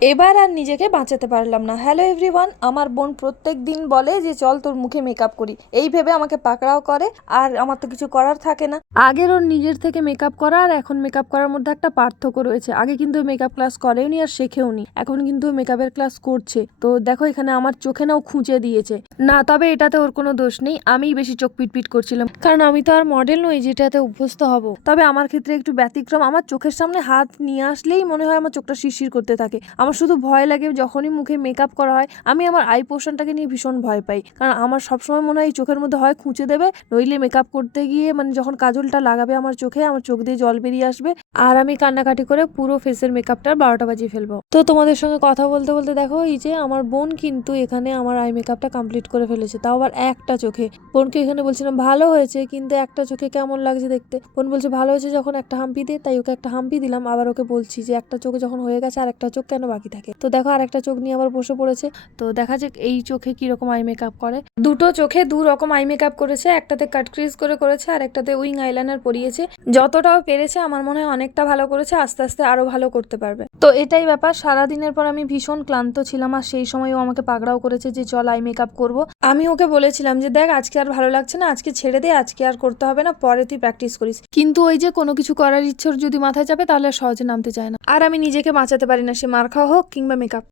এবার আর নিজেকে বাঁচাতে পারলাম না। হ্যালো এভরিওয়ান, আমার বোন প্রত্যেক দিন বলে যে চল তোর মুখে মেকআপ করি, এই ভেবে আমাকে পাকড়াও করে। আর আমার তো কিছু করার থাকে না। আগের ওর নিজের থেকে মেকআপ করা আর এখন মেকআপ করার মধ্যে একটা পার্থক্য রয়েছে। আগে কিন্তু মেকআপ ক্লাস করেওনি আর শেখেওনি, এখন কিন্তু মেকআপের ক্লাস করছে। তো দেখো এখানে আমার চোখে নাও খুঁজে দিয়েছে না, তবে এটাতে ওর কোনো দোষ নেই, আমিই বেশি চোখ পিটপিট করছিলাম, কারণ আমি তো আর মডেল নই যেটাতে অভ্যস্ত হব। তবে আমার ক্ষেত্রে একটু ব্যতিক্রম, আমার চোখের সামনে হাত নিয়ে আসলেই মনে হয় আমার চোখটা শিরশির করতে থাকে। আমার শুধু ভয় লাগে যখনই মুখে মেকআপ করা হয়, আমি আমার আই পোর্শনটাকে নিয়ে ভীষণ ভয় পাই, কারণ আমার সবসময় মনে হয় এই চোখের মধ্যে হয় খুঁচে দেবে, নইলে মেকআপ করতে গিয়ে মানে যখন কাজলটা লাগাবে আমার চোখে, আমার চোখ দিয়ে জল বেরিয়ে আসবে আর আমি কান্নাকাটি করে পুরো ফেসের মেকআপটা 12টা বাজিয়ে ফেলবো। তো তোমাদের সঙ্গে কথা বলতে বলতে দেখো এই যে আমার বোন কিন্তু এখানে আমার আই মেকআপটা কমপ্লিট করে ফেলেছে, তাও আবার একটা চোখে। বোনকে এখানে বলছিলাম ভালো হয়েছে, কিন্তু একটা চোখে কেমন লাগছে দেখতে। বোন বলছে ভালো হয়েছে যখন একটা হাম্পি দে, তাই ওকে একটা হাম্পি দিলাম। আবার ওকে বলছি যে একটা চোখে যখন হয়ে গেছে আর একটা চোখ কেন বাকি থাকে। তো দেখো আর একটা চোখ নিয়ে আবার বসে পড়েছে। তো দেখা যাক এই চোখে কিরকম আই মেকআপ করে। দুটো চোখে দু রকম আই মেকআপ করেছে, একটাতে কাট ক্রিজ করে করেছে আর একটাতে উইং আইলাইনার পরিয়েছে। যতটাও পেরেছে আমার মনে হয় অনেকটা ভালো করেছে, আস্তে আস্তে আরো ভালো করতে পারবে। তো এটাই ব্যাপার, সারাদিনের পর আমি ভীষণ ক্লান্ত ছিলাম আর সেই সময় ও আমাকে পাকড়াও করেছে যে চল আই মেকআপ করবো। আমি ওকে বলেছিলাম যে দেখ আজকে আর ভালো লাগছে না, আজকে ছেড়ে দে, আজকে আর করতে হবে না, পরে তুই প্র্যাকটিস করিস। কিন্তু ওই যে কোনো কিছু করার ইচ্ছার যদি মাথায় চাপে তাহলে সহজে নামতে চায় না। আর আমি নিজেকে বাঁচাতে পারি না, সে মার খাওয়া হোক কিংবা মেকআপ।